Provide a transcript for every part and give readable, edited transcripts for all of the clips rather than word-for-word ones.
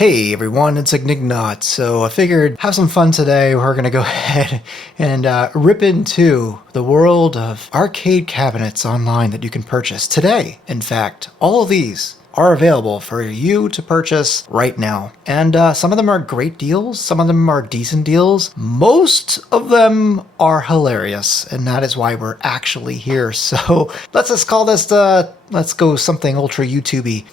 Hey everyone, it's Ignignot. So I figured have some fun today. We're gonna go ahead and rip into the world of arcade cabinets online that you can purchase today. In fact, all of these are available for you to purchase right now. And some of them are great deals, some of them are decent deals. Most of them are hilarious, and that is why we're actually here. So let's just call this let's go something ultra YouTubey.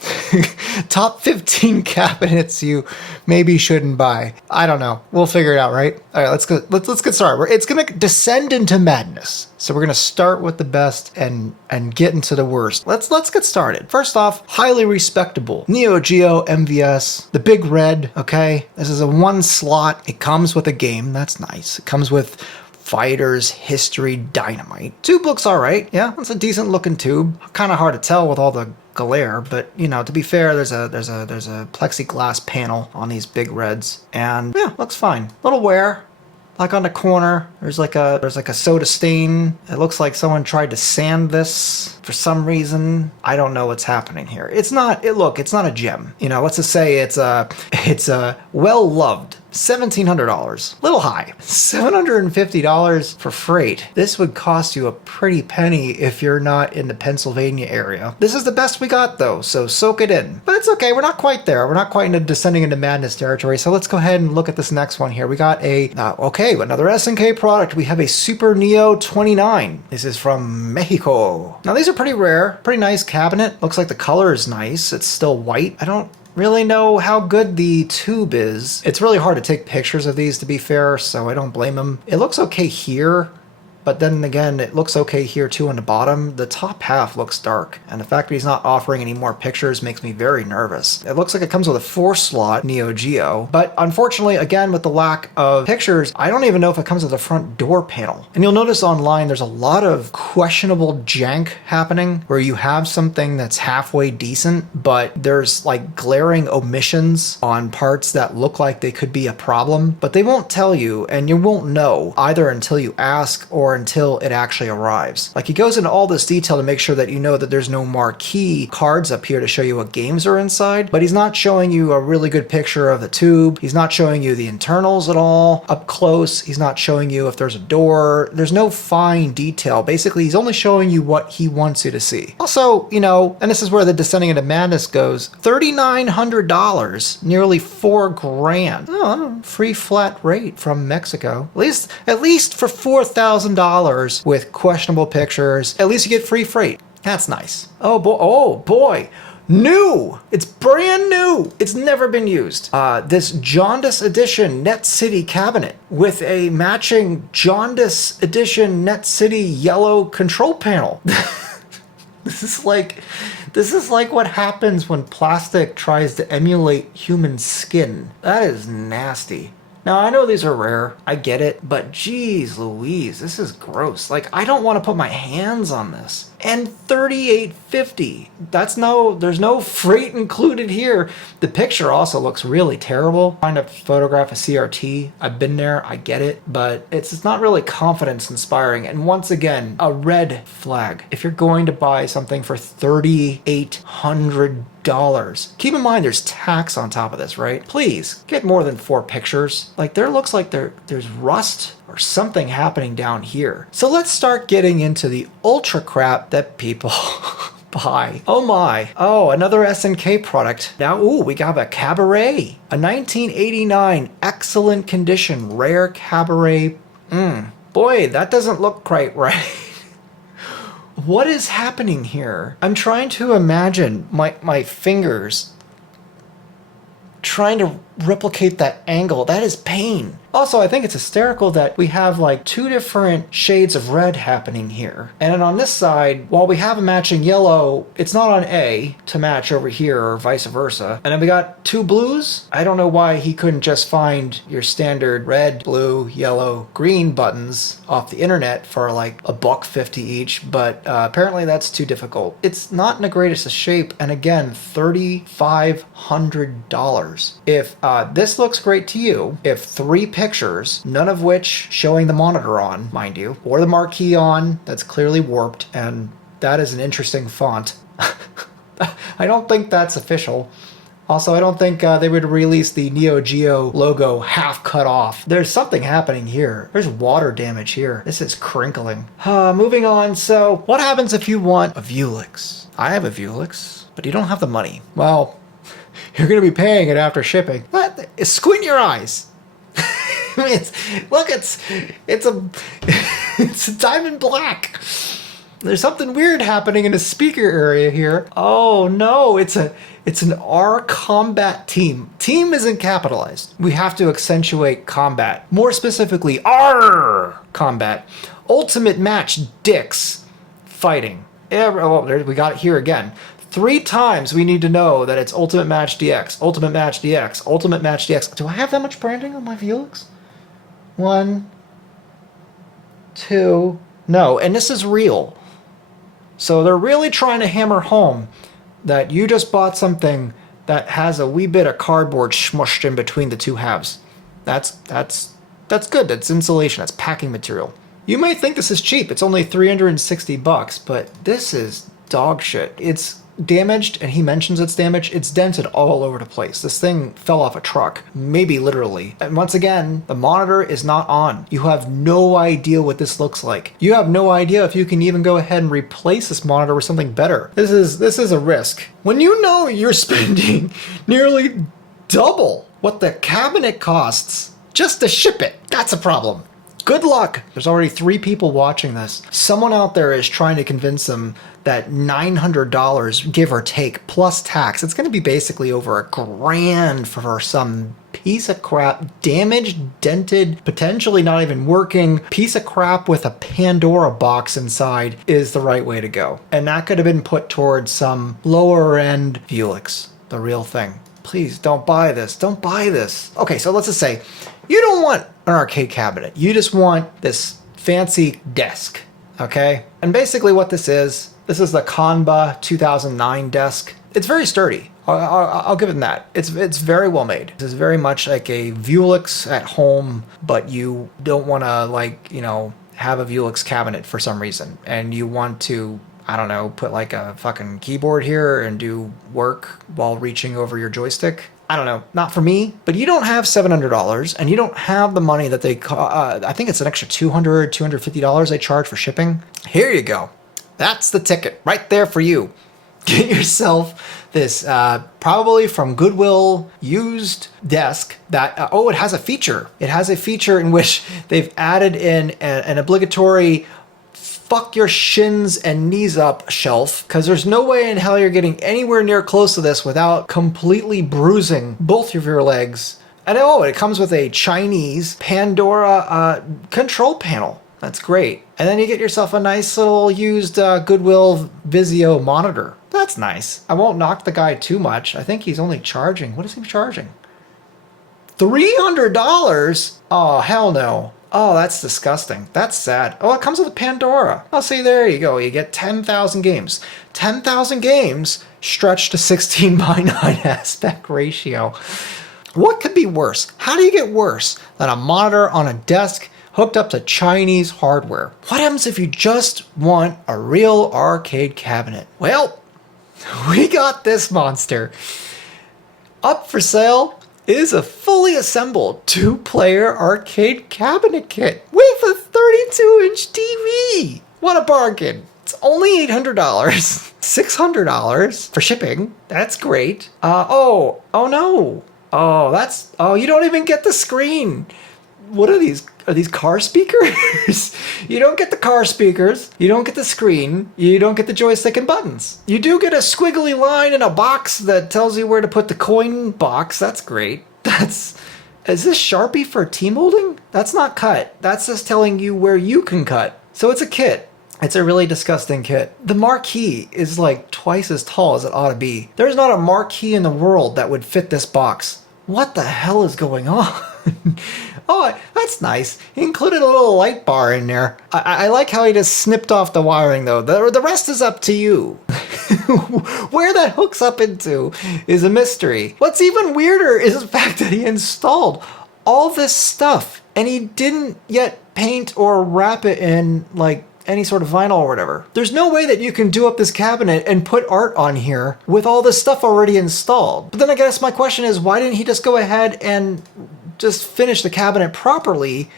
Top 15 cabinets you maybe shouldn't buy. I don't know. We'll figure it out, right? All right, let's get started. It's gonna descend into madness. So we're gonna start with the best and get into the worst. Let's get started. First off, highly respectable Neo Geo MVS, the big red. Okay, this is a one slot. It comes with a game. That's nice. It comes with Fighters History Dynamite. Tube looks all right. Yeah, it's a decent looking tube. Kind of hard to tell with all the glare, but you know, to be fair, there's a plexiglass panel on these big reds, and yeah, looks fine. Little wear. Like on the corner, there's like a soda stain. It looks like someone tried to sand this for some reason. I don't know what's happening here. It's not a gem. You know, let's just say it's a well-loved $1,700. Little high. $750 for freight. This would cost you a pretty penny if you're not in the Pennsylvania area. This is the best we got though, so soak it in. But it's okay, we're not quite there. We're not quite into descending into madness territory, so let's go ahead and look at this next one here. We got another S&K product. We have a Super Neo 29. This is from Mexico. Now these are pretty rare, pretty nice cabinet. Looks like the color is nice. It's still white. I don't really know how good the tube is. It's really hard to take pictures of these, to be fair, so I don't blame him. It looks okay here, but then again, it looks okay here too on the bottom. The top half looks dark, and the fact that he's not offering any more pictures makes me very nervous. It looks like it comes with a 4-slot Neo Geo, but unfortunately, again, with the lack of pictures, I don't even know if it comes with a front door panel. And you'll notice online there's a lot of questionable jank happening, where you have something that's halfway decent, but there's like glaring omissions on parts that look like they could be a problem, but they won't tell you, and you won't know either until you ask or until it actually arrives. Like, he goes into all this detail to make sure that you know that there's no marquee cards up here to show you what games are inside, but he's not showing you a really good picture of the tube. He's not showing you the internals at all up close. He's not showing you if there's a door. There's no fine detail. Basically, he's only showing you what he wants you to see. Also, you know, and this is where the descending into madness goes, $3,900, nearly $4,000. Oh, free flat rate from Mexico. At least for $4,000 with questionable pictures, at least you get free freight. That's nice. Oh boy. New! It's brand new! It's never been used. This Jaundice Edition Net City cabinet with a matching Jaundice Edition Net City yellow control panel. This is like what happens when plastic tries to emulate human skin. That is nasty. Now, I know these are rare, I get it, but geez Louise, this is gross. Like, I don't want to put my hands on this. And $38.50. There's no freight included here. The picture also looks really terrible. Trying to photograph a CRT, I've been there, I get it, but it's not really confidence inspiring. And once again, a red flag. If you're going to buy something for $3,800, keep in mind there's tax on top of this, right? Please get more than 4 pictures. Like, there looks like there's rust or something happening down here. So let's start getting into the ultra crap that people buy. Oh my. Oh, another S&K product. Now, we got a Cabaret. A 1989 excellent condition rare Cabaret. Boy, that doesn't look quite right. What is happening here? I'm trying to imagine my fingers trying to replicate that angle. That is pain. Also, I think it's hysterical that we have like 2 different shades of red happening here. And then on this side, while we have a matching yellow, it's not on A to match over here or vice versa. And then we got 2 blues. I don't know why he couldn't just find your standard red, blue, yellow, green buttons off the internet for like $1.50 each, but apparently that's too difficult. It's not in the greatest of shape, and again, $3,500. If this looks great to you, if 3 pictures, none of which showing the monitor on, mind you, or the marquee on, that's clearly warped, and that is an interesting font. I don't think that's official. Also, I don't think they would release the Neo Geo logo half cut off. There's something happening here. There's water damage here. This is crinkling. Moving on. So what happens if you want a Vuelix? I have a Vuelix, but you don't have the money. Well, you're going to be paying it after shipping. Squint your eyes. It's a diamond black. There's something weird happening in the speaker area here. Oh no, it's an R combat team. Team isn't capitalized. We have to accentuate combat. More specifically, R combat. Ultimate match dicks fighting. We got it here again. 3 times we need to know that it's Ultimate Match DX, Ultimate Match DX, Ultimate Match DX. Do I have that much branding on my Vuelix? 1, 2, no, and this is real. So they're really trying to hammer home that you just bought something that has a wee bit of cardboard smushed in between the two halves. That's good. That's insulation. That's packing material. You may think this is cheap. It's only $360, but this is dog shit. It's damaged, and he mentions it's damaged. It's dented all over the place. This thing fell off a truck, maybe literally. And once again, the monitor is not on. You have no idea what this looks like. You have no idea if you can even go ahead and replace this monitor with something better. This is a risk. When you know you're spending nearly double what the cabinet costs just to ship it, that's a problem. Good luck. There's already 3 people watching this. Someone out there is trying to convince them that $900, give or take, plus tax, it's going to be basically over $1,000 for some piece of crap, damaged, dented, potentially not even working piece of crap with a Pandora box inside is the right way to go. And that could have been put towards some lower end Vuelix, the real thing. Please don't buy this. Don't buy this. Okay, so let's just say you don't want an arcade cabinet. You just want this fancy desk, okay? And basically what this is the Kanba 2009 desk. It's very sturdy. I'll give it that. It's very well made. This is very much like a Vuelix at home, but you don't want to have a Vuelix cabinet for some reason, and you want to, I don't know, put like a fucking keyboard here and do work while reaching over your joystick. I don't know, not for me, but you don't have $700 and you don't have the money that they, I think it's an extra $200, $250 they charge for shipping. Here you go. That's the ticket right there for you. Get yourself this probably from Goodwill used desk that, it has a feature. It has a feature in which they've added in an obligatory fuck your shins and knees up shelf, because there's no way in hell you're getting anywhere near close to this without completely bruising both of your legs. And it comes with a Chinese Pandora control panel. That's great. And then you get yourself a nice little used Goodwill Vizio monitor. That's nice. I won't knock the guy too much. I think he's only charging, what is he charging? $300? Oh, hell no. Oh, that's disgusting. That's sad. Oh, it comes with a Pandora. Oh, see, there you go. You get 10,000 games. 10,000 games stretched to 16:9 aspect ratio. What could be worse? How do you get worse than a monitor on a desk hooked up to Chinese hardware? What happens if you just want a real arcade cabinet? Well, we got this monster. Up for sale is a fully assembled 2-player arcade cabinet kit with a 32-inch TV. What a bargain. It's only $800, $600 for shipping. That's great. Oh no. You don't even get the screen. What are these? Are these car speakers? You don't get the car speakers. You don't get the screen. You don't get the joystick and buttons. You do get a squiggly line in a box that tells you where to put the coin box. That's great. Is this Sharpie for team holding? That's not cut. That's just telling you where you can cut. So it's a kit. It's a really disgusting kit. The marquee is like twice as tall as it ought to be. There's not a marquee in the world that would fit this box. What the hell is going on? Oh, that's nice. He included a little light bar in there. I like how he just snipped off the wiring, though. The rest is up to you. Where that hooks up into is a mystery. What's even weirder is the fact that he installed all this stuff, and he didn't yet paint or wrap it in, like, any sort of vinyl or whatever. There's no way that you can do up this cabinet and put art on here with all this stuff already installed. But then I guess my question is, why didn't he just go ahead and just finish the cabinet properly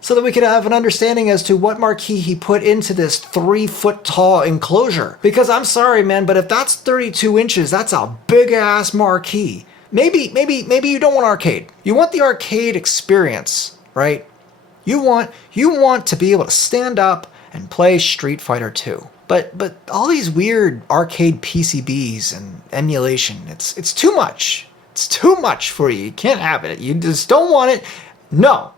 so that we could have an understanding as to what marquee he put into this 3-foot tall enclosure? Because I'm sorry, man, but if that's 32 inches, that's a big ass marquee. Maybe you don't want arcade. You want the arcade experience, right? You want to be able to stand up and play Street Fighter 2. But all these weird arcade PCBs and emulation, it's too much. It's too much for you. You can't have it. You just don't want it. No.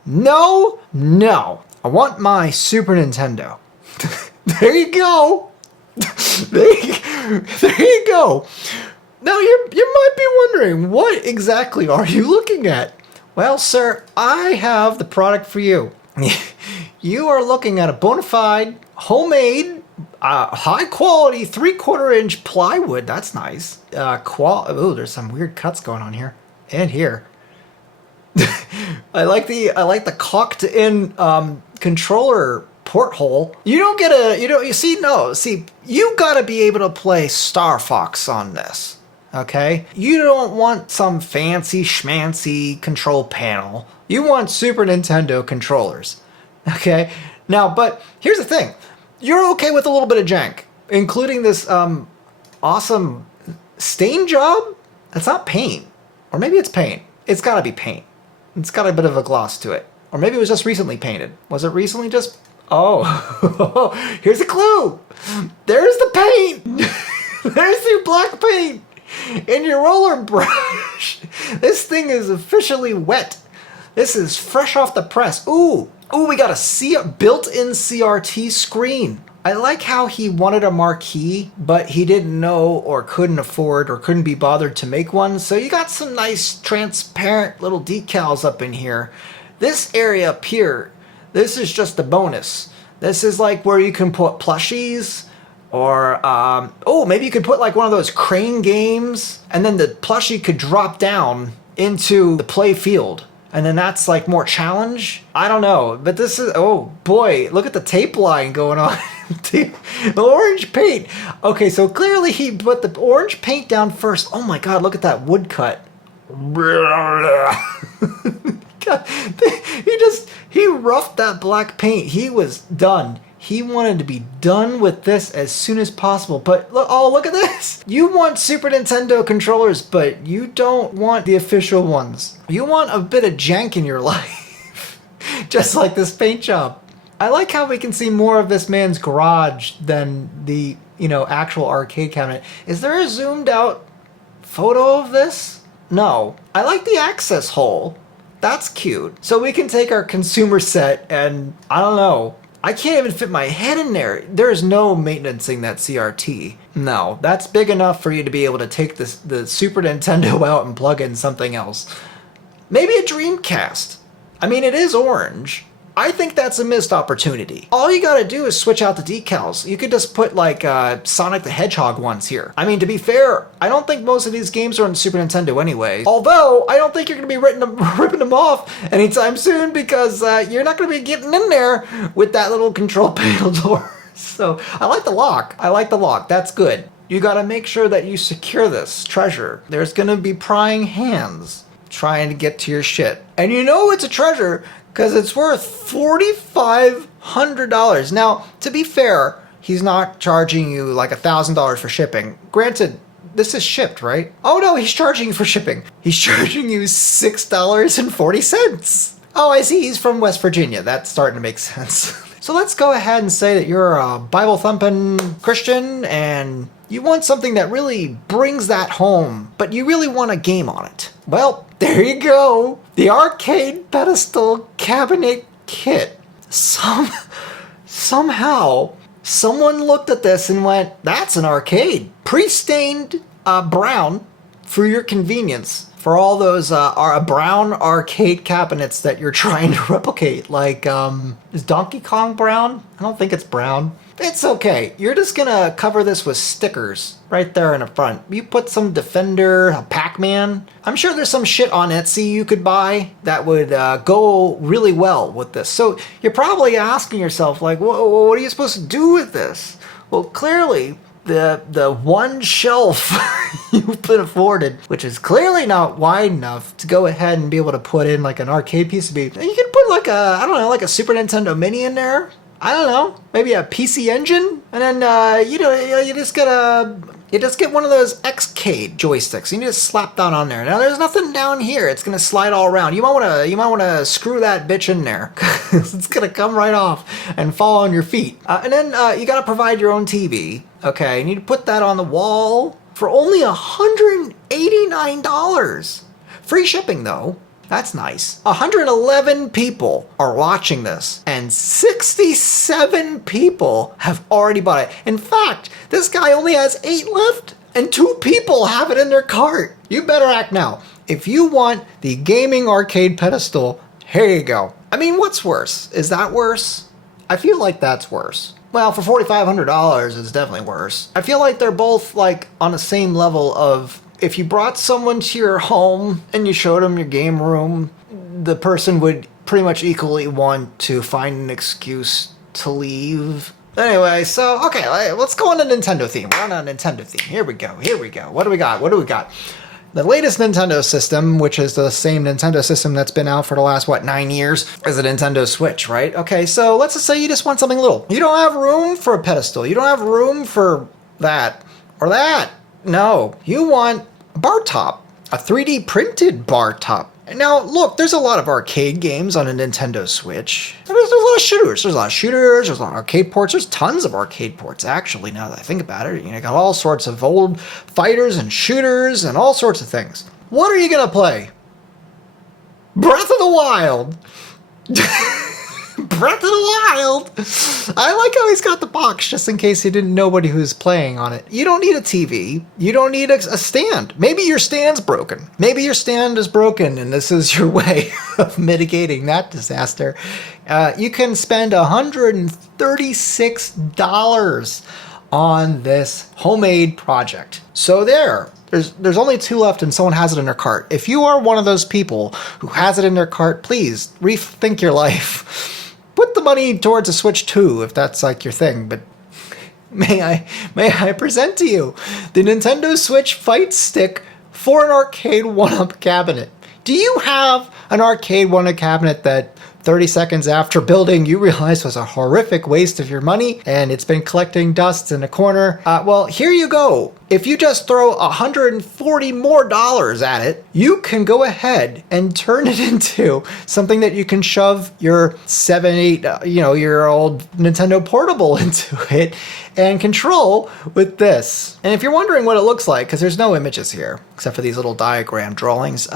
I want my Super Nintendo. There you go. There you go. Now you might be wondering, what exactly are you looking at? Well, sir, I have the product for you. You are looking at a bona fide, homemade, high quality 3/4 inch plywood. That's nice. Oh, there's some weird cuts going on here and here. I like the cocked in controller porthole. You gotta be able to play Star Fox on this. Okay? You don't want some fancy schmancy control panel. You want Super Nintendo controllers. Okay? Now, but here's the thing. You're okay with a little bit of jank, including this awesome stain job? That's not paint. Or maybe it's paint. It's gotta be paint. It's got a bit of a gloss to it. Or maybe it was just recently painted. Was it recently just... Oh. Here's a clue. There's the paint. There's your black paint. And your roller brush. This thing is officially wet. This is fresh off the press. Ooh, we got a built-in CRT screen. I like how he wanted a marquee, but he didn't know or couldn't afford or couldn't be bothered to make one. So you got some nice transparent little decals up in here. This area up here, this is just a bonus. This is like where you can put plushies. Or, maybe you could put like one of those crane games, and then the plushie could drop down into the play field. And then that's like more challenge. I don't know, but this is, oh boy, look at the tape line going on. The orange paint. Okay, so clearly he put the orange paint down first. Oh my God, look at that woodcut. God, he roughed that black paint. He was done. He wanted to be done with this as soon as possible. But look at this. You want Super Nintendo controllers, but you don't want the official ones. You want a bit of jank in your life. Just like this paint job. I like how we can see more of this man's garage than the, actual arcade cabinet. Is there a zoomed out photo of this? No. I like the access hole. That's cute. So we can take our consumer set and, I don't know, I can't even fit my head in there. There's no maintenancing that CRT. No, that's big enough for you to be able to take the Super Nintendo out and plug in something else. Maybe a Dreamcast. I mean, it is orange. I think that's a missed opportunity. All you gotta do is switch out the decals. You could just put like Sonic the Hedgehog ones here. I mean, to be fair, I don't think most of these games are on Super Nintendo anyway. Although, I don't think you're gonna be ripping them off anytime soon because you're not gonna be getting in there with that little control panel door. So, I like the lock. That's good. You gotta make sure that you secure this treasure. There's gonna be prying hands trying to get to your shit. And you know it's a treasure because it's worth $4,500. Now, to be fair, he's not charging you like $1,000 for shipping. Granted, this is shipped, right? Oh no, he's charging you for shipping. He's charging you $6.40. Oh, I see, he's from West Virginia. That's starting to make sense. So let's go ahead and say that you're a Bible-thumping Christian and you want something that really brings that home, but you really want a game on it. Well, there you go. The arcade pedestal cabinet kit. Somehow, someone looked at this and went, that's an arcade. Pre-stained brown for your convenience. For all those brown arcade cabinets that you're trying to replicate. Like, is Donkey Kong brown? I don't think it's brown. It's okay. You're just gonna cover this with stickers right there in the front. You put some Defender, a Pac-Man. I'm sure there's some shit on Etsy you could buy that would go really well with this. So you're probably asking yourself, like, what are you supposed to do with this? Well, clearly, the one shelf you've been afforded, which is clearly not wide enough to go ahead and be able to put in like an arcade PCB. You can put like I don't know, like a Super Nintendo Mini in there. I don't know, maybe a PC Engine, and then you just get one of those Xcade joysticks. You just slap that on there. Now there's nothing down here. It's gonna slide all around. You might wanna screw that bitch in there. It's gonna come right off and fall on your feet. And then you gotta provide your own TV. Okay, you need to put that on the wall for only $189. Free shipping though. That's nice. 111 people are watching this, and 67 people have already bought it. In fact, this guy only has 8 left, and 2 people have it in their cart. You better act now. If you want the gaming arcade pedestal, here you go. I mean, what's worse? Is that worse? I feel like that's worse. Well, for $4,500, it's definitely worse. I feel like they're both like on the same level of, if you brought someone to your home and you showed them your game room, the person would pretty much equally want to find an excuse to leave. Anyway, so, okay, let's go on the Nintendo theme. We're on a Nintendo theme. Here we go. What do we got? The latest Nintendo system, which is the same Nintendo system that's been out for the last, 9 years, is a Nintendo Switch, right? Okay, so let's just say you just want something little. You don't have room for a pedestal. You don't have room for that or that. No, you want a bar top, a 3D printed bar top. Now, look, there's a lot of arcade games on a Nintendo Switch. There's a lot of shooters. There's a lot of arcade ports. There's tons of arcade ports, actually, now that I think about it. You got all sorts of old fighters and shooters and all sorts of things. What are you going to play? Breath of the Wild. Breath of the Wild. I like how he's got the box just in case he didn't know nobody who's playing on it. You don't need a TV. You don't need a stand. Maybe your stand's broken. Maybe your stand is broken and this is your way of mitigating that disaster. You can spend $136 on this homemade project. So there's only 2 left and someone has it in their cart. If you are one of those people who has it in their cart, please rethink your life. Put the money towards a Switch 2 if that's like your thing, but may I present to you the Nintendo Switch Fight Stick for an arcade 1-up cabinet. Do you have an arcade 1-up cabinet that 30 seconds after building you realize was a horrific waste of your money and it's been collecting dust in a corner? Well, here you go. If you just throw $140 more at it, you can go ahead and turn it into something that you can shove your 7-8-year-old Nintendo Portable into it and control with this. And if you're wondering what it looks like, because there's no images here except for these little diagram drawings,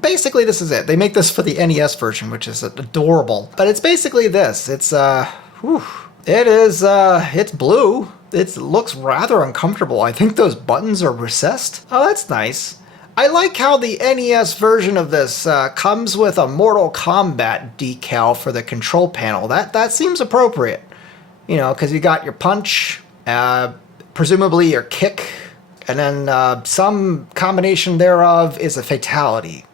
basically this is it. They make this for the NES version, which is adorable. But it's basically this. It's it's blue. It looks rather uncomfortable. I think those buttons are recessed. Oh, that's nice. I like how the NES version of this comes with a Mortal Kombat decal for the control panel. That seems appropriate. You know, because you got your punch, presumably your kick, and then some combination thereof is a fatality.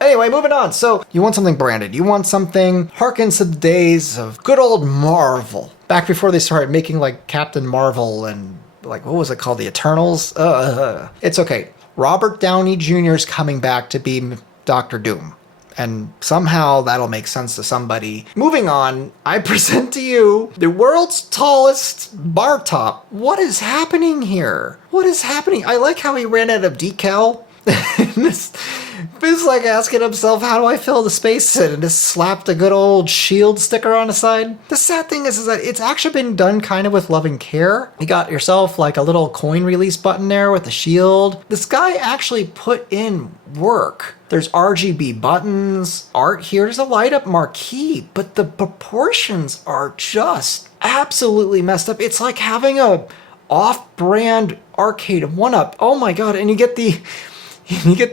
Anyway, moving on. So you want something branded. You want something harkens to the days of good old Marvel. Back before they started making like Captain Marvel and like, what was it called? The Eternals? It's okay. Robert Downey Jr. is coming back to be Dr. Doom. And somehow that'll make sense to somebody. Moving on, I present to you the world's tallest bar top. What is happening here? What is happening? I like how he ran out of decal. He's like asking himself, how do I fill the space in? And just slapped a good old shield sticker on the side. The sad thing is that it's actually been done kind of with loving care. You got yourself like a little coin release button there with the shield. This guy actually put in work. There's RGB buttons, art here. There's a light up marquee, but the proportions are just absolutely messed up. It's like having a off-brand arcade 1-up. Oh my God. And you get the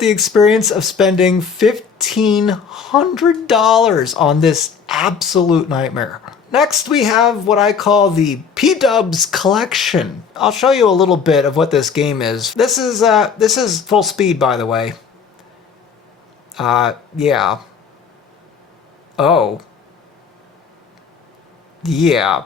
experience of spending $1,500 on this absolute nightmare. Next, we have what I call the P-Dubs collection. I'll show you a little bit of what this game is. This is full speed, by the way. Yeah. Oh. Yeah.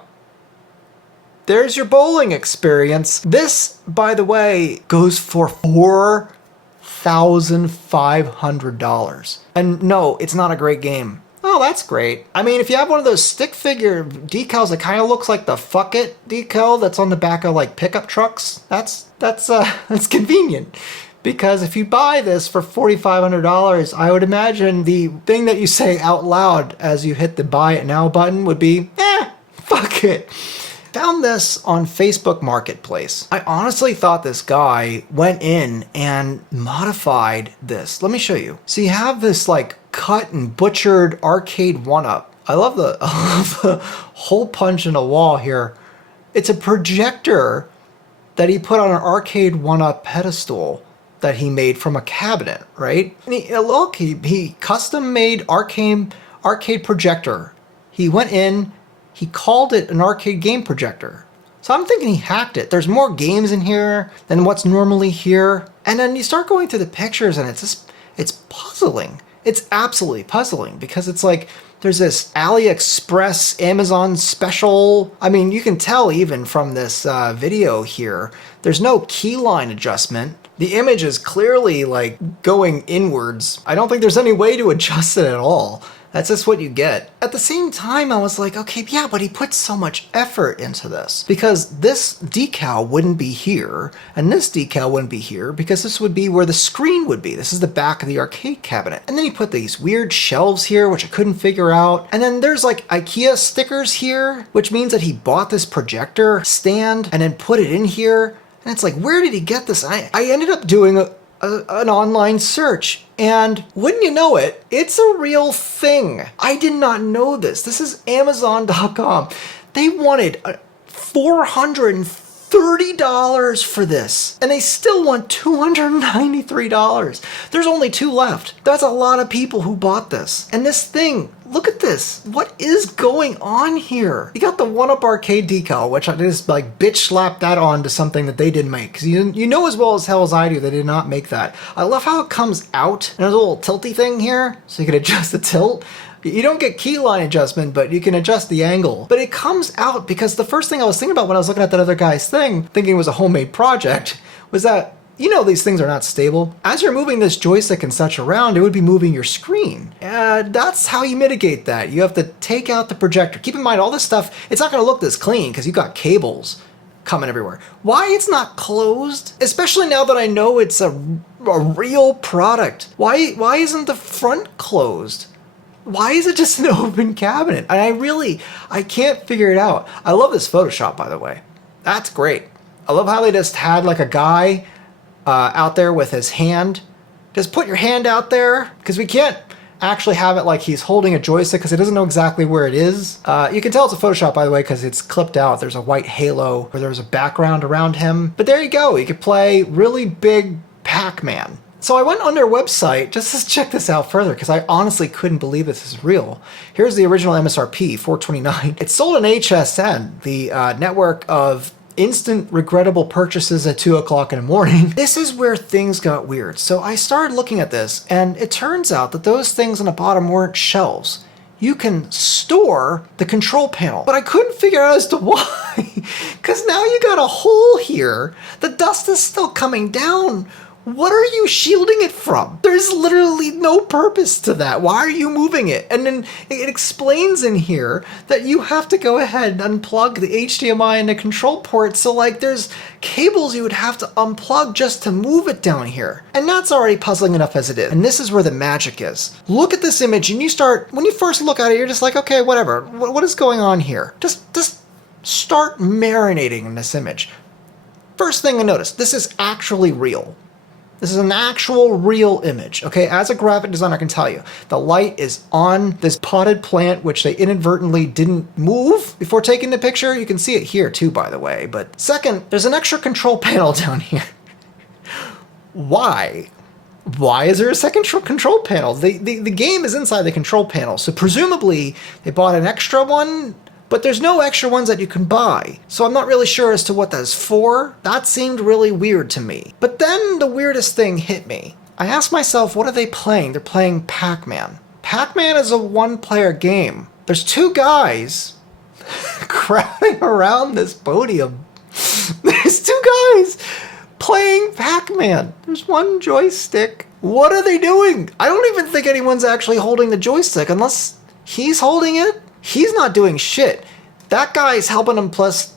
There's your bowling experience. This, by the way, goes for $4,500. And no, it's not a great game. Oh, that's great. I mean, if you have one of those stick figure decals that kind of looks like the Fuck It decal that's on the back of like pickup trucks, that's convenient. Because if you buy this for $4,500, I would imagine the thing that you say out loud as you hit the buy it now button would be, fuck it. Found this on Facebook Marketplace. I honestly thought this guy went in and modified this. Let me show you. So you have this like cut and butchered arcade one-up. I love the hole punch in a wall here. It's a projector that he put on an arcade one-up pedestal that he made from a cabinet, right? And he custom made arcade projector. He went in, he called it an arcade game projector. So I'm thinking he hacked it. There's more games in here than what's normally here. And then you start going through the pictures and it's puzzling. It's absolutely puzzling because it's like there's this AliExpress Amazon special. I mean, you can tell even from this video here, there's no keyline adjustment. The image is clearly like going inwards. I don't think there's any way to adjust it at all. That's just what you get. At the same time, I was like, okay, yeah, but he put so much effort into this because this decal wouldn't be here and this decal wouldn't be here because this would be where the screen would be. This is the back of the arcade cabinet. And then he put these weird shelves here, which I couldn't figure out. And then there's like IKEA stickers here, which means that he bought this projector stand and then put it in here. And it's like, where did he get this? I ended up doing an online search, and wouldn't you know it, it's a real thing. I did not know this. This is Amazon.com. They wanted $430 for this, and they still want $293. There's only 2 left. That's a lot of people who bought this. And this thing, look at this. What is going on here? You got the one-up arcade decal, which I just like bitch slapped that on to something that they didn't make. Because you know as well as hell as I do, they did not make that. I love how it comes out, and there's a little tilty thing here, so you can adjust the tilt. You don't get keyline adjustment, but you can adjust the angle. But it comes out because the first thing I was thinking about when I was looking at that other guy's thing, thinking it was a homemade project, was that, you know, these things are not stable. As you're moving this joystick and such around, it would be moving your screen. That's how you mitigate that. You have to take out the projector. Keep in mind, all this stuff, it's not gonna look this clean because you've got cables coming everywhere. Why it's not closed? Especially now that I know it's a real product. Why isn't the front closed? Why is it just an open cabinet? And I can't figure it out. I love this Photoshop, by the way. That's great. I love how they just had like a guy out there with his hand. Just put your hand out there, because we can't actually have it like he's holding a joystick because he doesn't know exactly where it is. You can tell it's a Photoshop, by the way, because it's clipped out. There's a white halo where there's a background around him. But there you go. You could play really big Pac-Man. So I went on their website just to check this out further because I honestly couldn't believe this is real. Here's the original MSRP, $429. It's sold on HSN, the network of instant regrettable purchases at 2 o'clock in the morning. This is where things got weird. So I started looking at this, and it turns out that those things on the bottom weren't shelves. You can store the control panel, but I couldn't figure out as to why. Because now you got a hole here. The dust is still coming down. What are you shielding it from? There's literally no purpose to that. Why are you moving it? And then it explains in here that you have to go ahead and unplug the HDMI and the control port. So like there's cables you would have to unplug just to move it down here. And that's already puzzling enough as it is. And this is where the magic is. Look at this image and when you first look at it, you're just like, okay, whatever. What is going on here? Just start marinating in this image. First thing I noticed, this is actually real. This is an actual real image, okay? As a graphic designer, I can tell you, the light is on this potted plant, which they inadvertently didn't move before taking the picture. You can see it here too, by the way. But second, there's an extra control panel down here. Why? Why is there a second control panel? The game is inside the control panel, so presumably they bought an extra one, but there's no extra ones that you can buy. So I'm not really sure as to what that's for. That seemed really weird to me. But then the weirdest thing hit me. I asked myself, what are they playing? They're playing Pac-Man. Pac-Man is a one-player game. There's two guys crowding around this podium. There's two guys playing Pac-Man. There's one joystick. What are they doing? I don't even think anyone's actually holding the joystick unless he's holding it. He's not doing shit. That guy's helping him press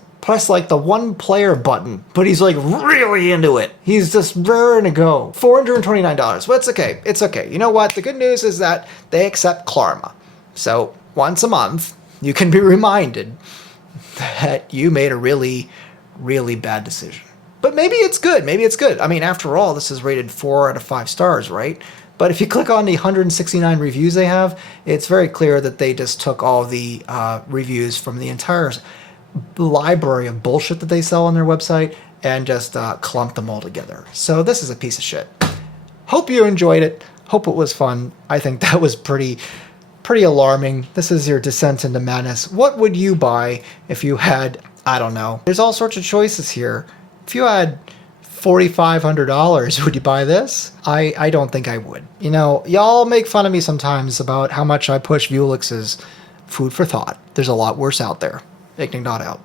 like the one player button, but he's like really into it. He's just raring to go. $429. Well, it's okay. It's okay. You know what? The good news is that they accept Klarma. So once a month, you can be reminded that you made a really, really bad decision. But maybe it's good. Maybe it's good. I mean, after all, this is rated 4 out of 5 stars, right? But if you click on the 169 reviews they have, it's very clear that they just took all the reviews from the entire library of bullshit that they sell on their website and just clumped them all together. So this is a piece of shit. Hope you enjoyed it. Hope it was fun. I think that was pretty alarming. This is your descent into madness. What would you buy if you had, I don't know. There's all sorts of choices here. If you had $4,500, would you buy this? I don't think I would. You know, y'all make fun of me sometimes about how much I push Vuelix's food for thought. There's a lot worse out there. Ignignot out.